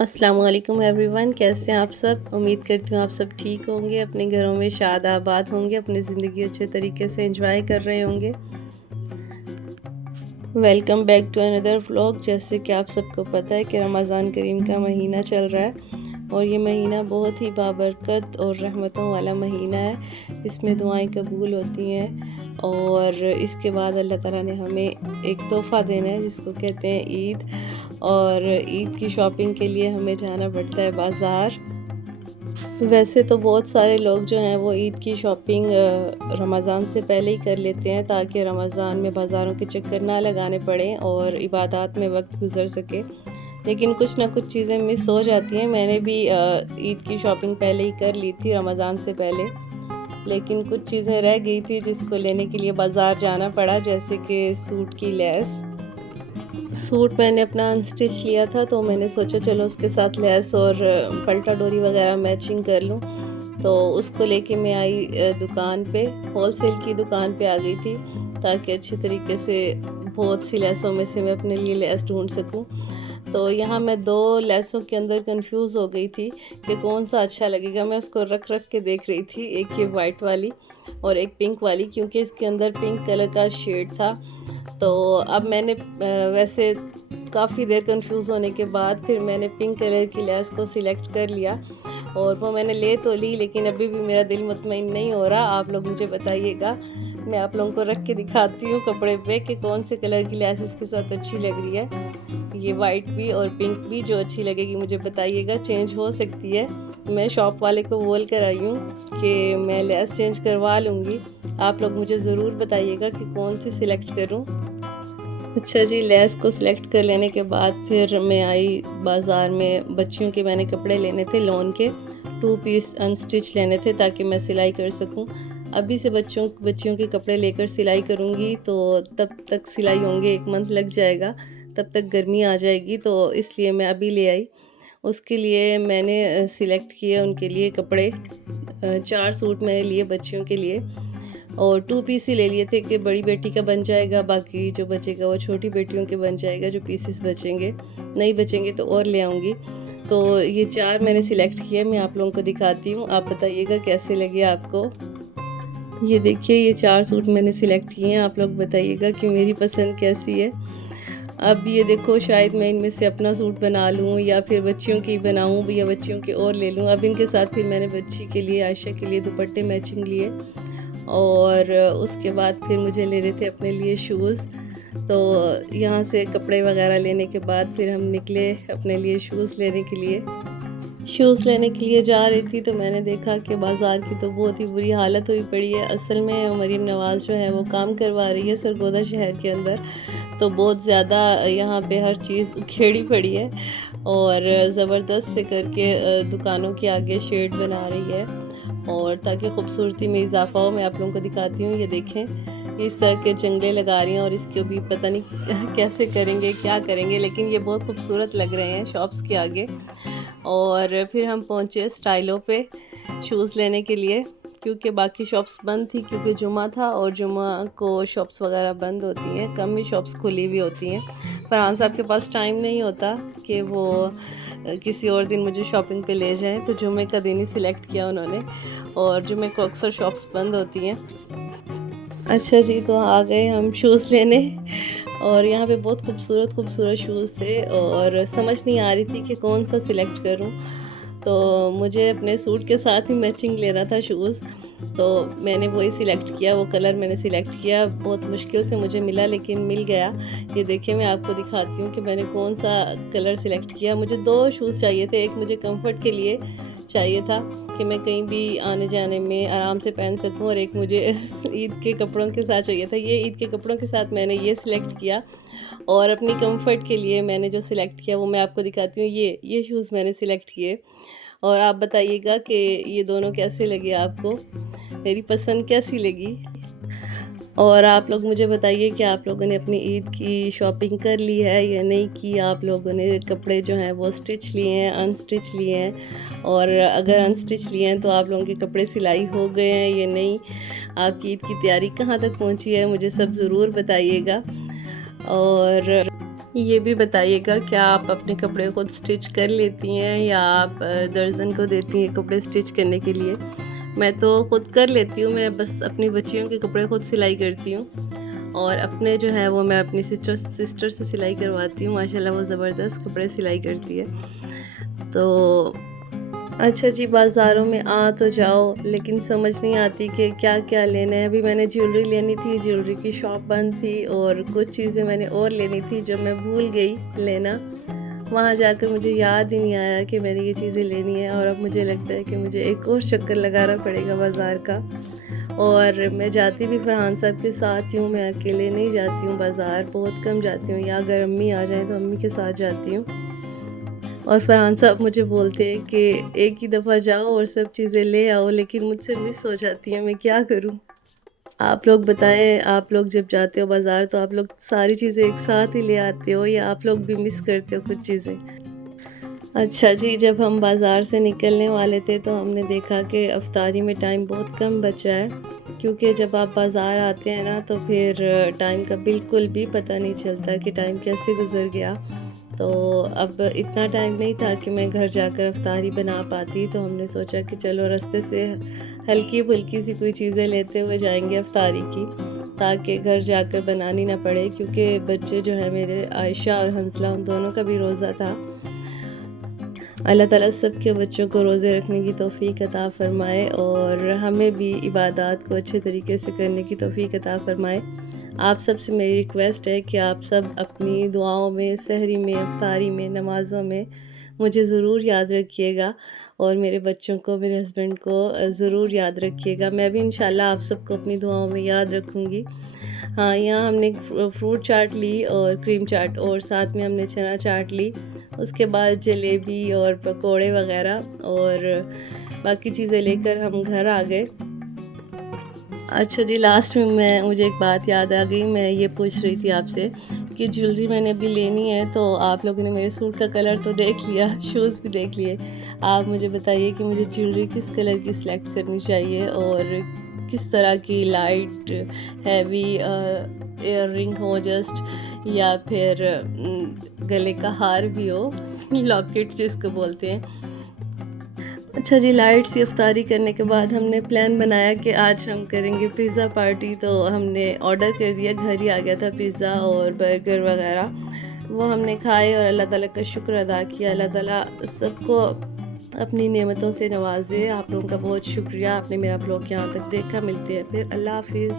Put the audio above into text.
अस्सलाम वालेकुम एवरीवन, कैसे हैं आप सब। उम्मीद करती हूँ आप सब ठीक होंगे, अपने घरों में शाद आबाद होंगे, अपनी ज़िंदगी अच्छे तरीके से एंजॉय कर रहे होंगे। Welcome back to another vlog. जैसे कि आप सबको पता है कि रमज़ान करीम का महीना चल रहा है और ये महीना बहुत ही बाबरकत और रहमतों वाला महीना है। इसमें दुआएं कबूल होती हैं और इसके बाद अल्लाह ताला ने हमें एक तोहफ़ा देना है जिसको कहते हैं ईद। और ईद की शॉपिंग के लिए हमें जाना पड़ता है बाज़ार। वैसे तो बहुत सारे लोग जो हैं वो ईद की शॉपिंग रमज़ान से पहले ही कर लेते हैं ताकि रमज़ान में बाज़ारों के चक्कर ना लगाने पड़ें और इबादत में वक्त गुजर सके। लेकिन कुछ ना कुछ चीज़ें मिस हो जाती हैं। मैंने भी ईद की शॉपिंग पहले ही कर ली थी रमज़ान से पहले, लेकिन कुछ चीज़ें रह गई थी जिसको लेने के लिए बाज़ार जाना पड़ा, जैसे कि सूट की लेस। सूट मैंने अपना अनस्टिच लिया था तो मैंने सोचा चलो उसके साथ लेस और पल्टा डोरी वगैरह मैचिंग कर लूँ। तो उसको लेके मैं आई दुकान पे, होलसेल की दुकान पे आ गई थी ताकि अच्छे तरीके से बहुत सी लेसों में से मैं अपने लिए लेस ढूंढ सकूं। तो यहाँ मैं दो लेसों के अंदर कंफ्यूज हो गई थी कि कौन सा अच्छा लगेगा। मैं उसको रख रख के देख रही थी, एक ये वाइट वाली और एक पिंक वाली, क्योंकि इसके अंदर पिंक कलर का शेड था। तो अब मैंने वैसे काफ़ी देर कंफ्यूज होने के बाद फिर मैंने पिंक कलर की लेस को सिलेक्ट कर लिया और वो मैंने ले तो ली, लेकिन अभी भी मेरा दिल मुतमईन नहीं हो रहा। आप लोग मुझे बताइएगा, मैं आप लोगों को रख के दिखाती हूँ कपड़े पे कि कौन से कलर की लेस इसके साथ अच्छी लग रही है। ये वाइट भी और पिंक भी, जो अच्छी लगेगी मुझे बताइएगा, चेंज हो सकती है। मैं शॉप वाले को बोल कर आई हूँ कि मैं लेस चेंज करवा लूँगी। आप लोग मुझे ज़रूर बताइएगा कि कौन सी सिलेक्ट करूँ। अच्छा जी, लेस को सिलेक्ट कर लेने के बाद फिर मैं आई बाज़ार में। बच्चियों के मैंने कपड़े लेने थे, लॉन के 2 पीस अनस्टिच लेने थे ताकि मैं सिलाई कर सकूं। अभी से बच्चियों के कपड़े लेकर सिलाई करूंगी तो तब तक सिलाई होंगे 1 मंथ लग जाएगा, तब तक गर्मी आ जाएगी, तो इसलिए मैं अभी ले आई। उसके लिए मैंने सिलेक्ट किए उनके लिए कपड़े। 4 सूट मैंने लिए बच्चियों के लिए और 2 पीस ही ले लिए थे कि बड़ी बेटी का बन जाएगा, बाकी जो बचेगा वो छोटी बेटियों के बन जाएगा। जो पीसेस बचेंगे, नहीं बचेंगे तो और ले आऊँगी। तो ये 4 मैंने सिलेक्ट किए, मैं आप लोगों को दिखाती हूँ, आप बताइएगा कैसे लगे आपको। ये देखिए, ये 4 सूट मैंने सिलेक्ट किए हैं, आप लोग बताइएगा कि मेरी पसंद कैसी है। अब ये देखो, शायद मैं इनमें से अपना सूट बना लूँ या फिर बच्चियों की बनाऊँ या बच्चियों के और ले लूँ। अब इनके साथ फिर मैंने बच्ची के लिए, आयशा के लिए दुपट्टे मैचिंग लिए और उसके बाद फिर मुझे लेने थे अपने लिए शूज़। तो यहाँ से कपड़े वगैरह लेने के बाद फिर हम निकले अपने लिए शूज़ लेने के लिए। शूज़ लेने के लिए जा रही थी तो मैंने देखा कि बाज़ार की तो बहुत ही बुरी हालत हुई पड़ी है। असल में मरीम नवाज़ जो है वो काम करवा रही है सरगोदा शहर के अंदर, तो बहुत ज़्यादा यहाँ पे हर चीज़ उखेड़ी पड़ी है और ज़बरदस्त से करके दुकानों के आगे शेड बना रही है और ताकि खूबसूरती में इजाफा हो। मैं आप लोगों को दिखाती हूँ, ये देखें, इस तरह के जंगले लगा रही हैं और इसके भी पता नहीं कैसे करेंगे, क्या करेंगे, लेकिन ये बहुत खूबसूरत लग रहे हैं शॉप्स के आगे। और फिर हम पहुँचे स्टाइलों पे शूज़ लेने के लिए, क्योंकि बाकी शॉप्स बंद थी, क्योंकि जुमा था और जुमा को शॉप्स वगैरह बंद होती हैं, कम ही शॉप्स खुली हुई होती हैं। फरहान साहब के पास टाइम नहीं होता कि वो किसी और दिन मुझे शॉपिंग पे ले जाएं, तो जुमे का दिन ही सिलेक्ट किया उन्होंने और जुमे को अक्सर शॉप्स बंद होती हैं। अच्छा जी, तो आ गए हम शूज़ लेने और यहाँ पे बहुत खूबसूरत शूज़ थे और समझ नहीं आ रही थी कि कौन सा सिलेक्ट करूँ। तो मुझे अपने सूट के साथ ही मैचिंग लेना था शूज़, तो मैंने वही सिलेक्ट किया, वो कलर मैंने सिलेक्ट किया। बहुत मुश्किल से मुझे मिला, लेकिन मिल गया। ये देखिए, मैं आपको दिखाती हूँ कि मैंने कौन सा कलर सिलेक्ट किया। मुझे 2 शूज़ चाहिए थे, एक मुझे कंफर्ट के लिए चाहिए था कि मैं कहीं भी आने जाने में आराम से पहन सकूं, और एक मुझे ईद के कपड़ों के साथ चाहिए था। ये ईद के कपड़ों के साथ मैंने ये सिलेक्ट किया और अपनी कंफर्ट के लिए मैंने जो सिलेक्ट किया वो मैं आपको दिखाती हूँ। ये शूज़ मैंने सिलेक्ट किए और आप बताइएगा कि ये दोनों कैसे लगे आपको, मेरी पसंद कैसी लगी। और आप लोग मुझे बताइए कि आप लोगों ने अपनी ईद की शॉपिंग कर ली है या नहीं की। आप लोगों ने कपड़े जो हैं वो स्टिच लिए हैं, अनस्टिच लिए हैं, और अगर अनस्टिच लिए हैं तो आप लोगों के कपड़े सिलाई हो गए हैं या नहीं। आपकी ईद की तैयारी कहाँ तक पहुँची है, मुझे सब ज़रूर बताइएगा। और ये भी बताइएगा, क्या आप अपने कपड़े खुद स्टिच कर लेती हैं या आप दर्जन को देती हैं कपड़े स्टिच करने के लिए? मैं तो खुद कर लेती हूँ, मैं बस अपनी बच्चियों के कपड़े खुद सिलाई करती हूँ और अपने जो है वो मैं अपनी सिस्टर से सिलाई करवाती हूँ। माशाल्लाह वो ज़बरदस्त कपड़े सिलाई करती है। तो अच्छा जी, बाज़ारों में आ तो जाओ लेकिन समझ नहीं आती कि क्या क्या लेना है। अभी मैंने ज्वेलरी लेनी थी, ज्वेलरी की शॉप बंद थी और कुछ चीज़ें मैंने और लेनी थी जो मैं भूल गई लेना। वहाँ जाकर मुझे याद ही नहीं आया कि मैंने ये चीज़ें लेनी है और अब मुझे लगता है कि मुझे एक और चक्कर लगाना पड़ेगा बाज़ार का। और मैं जाती भी फरहान साहब के साथ ही हूँ, मैं अकेले नहीं जाती हूँ बाज़ार, बहुत कम जाती हूँ, या अगर अम्मी आ जाएँ तो अम्मी के साथ जाती हूँ। और फरहान साहब मुझे बोलते हैं कि एक ही दफ़ा जाओ और सब चीज़ें ले आओ, लेकिन मुझसे मिस हो जाती हैं, मैं क्या करूँ? आप लोग बताएं, आप लोग जब जाते हो बाज़ार तो आप लोग सारी चीज़ें एक साथ ही ले आते हो या आप लोग भी मिस करते हो कुछ चीज़ें? अच्छा जी, जब हम बाज़ार से निकलने वाले थे तो हमने देखा कि अफ्तारी में टाइम बहुत कम बचा है, क्योंकि जब आप बाज़ार आते हैं ना तो फिर टाइम का बिल्कुल भी पता नहीं चलता कि टाइम कैसे गुज़र गया। तो अब इतना टाइम नहीं था कि मैं घर जाकर अफ्तारी बना पाती, तो हमने सोचा कि चलो रास्ते से हल्की-फुल्की सी कोई चीज़ें लेते हुए जाएंगे अफ्तारी की, ताकि घर जाकर बनानी ना पड़े, क्योंकि बच्चे जो हैं मेरे आयशा और हंसला उन दोनों का भी रोज़ा था। अल्लाह ताला सब के बच्चों को रोज़े रखने की तौफ़ीक अता फ़रमाए और हमें भी इबादत को अच्छे तरीके से करने की तौफ़ीक अता फ़रमाए। आप सब से मेरी रिक्वेस्ट है कि आप सब अपनी दुआओं में, सहरी में, इफ्तारी में, नमाज़ों में मुझे ज़रूर याद रखिएगा और मेरे बच्चों को, मेरे हस्बैंड को ज़रूर याद रखिएगा। मैं भी इंशाल्लाह आप सबको अपनी दुआओं में याद रखूँगी। हाँ, यहाँ हमने फ्रूट चाट ली और क्रीम चाट और साथ में हमने चना चाट ली। उसके बाद जलेबी और पकोड़े वग़ैरह और बाकी चीज़ें लेकर हम घर आ गए। अच्छा जी, लास्ट में मुझे एक बात याद आ गई, मैं ये पूछ रही थी आपसे कि ज्वेलरी मैंने अभी लेनी है, तो आप लोगों ने मेरे सूट का कलर तो देख लिया, शूज़ भी देख लिए। आप मुझे बताइए कि मुझे ज्वेलरी किस कलर की सिलेक्ट करनी चाहिए और किस तरह की, लाइट, हैवी इयररिंग हो जस्ट, या फिर गले का हार भी हो, लॉकेट जिसको बोलते हैं। अच्छा जी, लाइट सी इफ्तारी करने के बाद हमने प्लान बनाया कि आज हम करेंगे पिज़्ज़ा पार्टी, तो हमने ऑर्डर कर दिया, घर ही आ गया था पिज़्ज़ा और बर्गर वगैरह। वो हमने खाए और अल्लाह ताला का शुक्र अदा किया। अल्लाह ताला सबको अपनी नेमतों से नवाजे। आप लोगों का बहुत शुक्रिया, आपने मेरा ब्लॉग यहाँ तक देखा। मिलते हैं फिर, अल्लाह हाफिज़।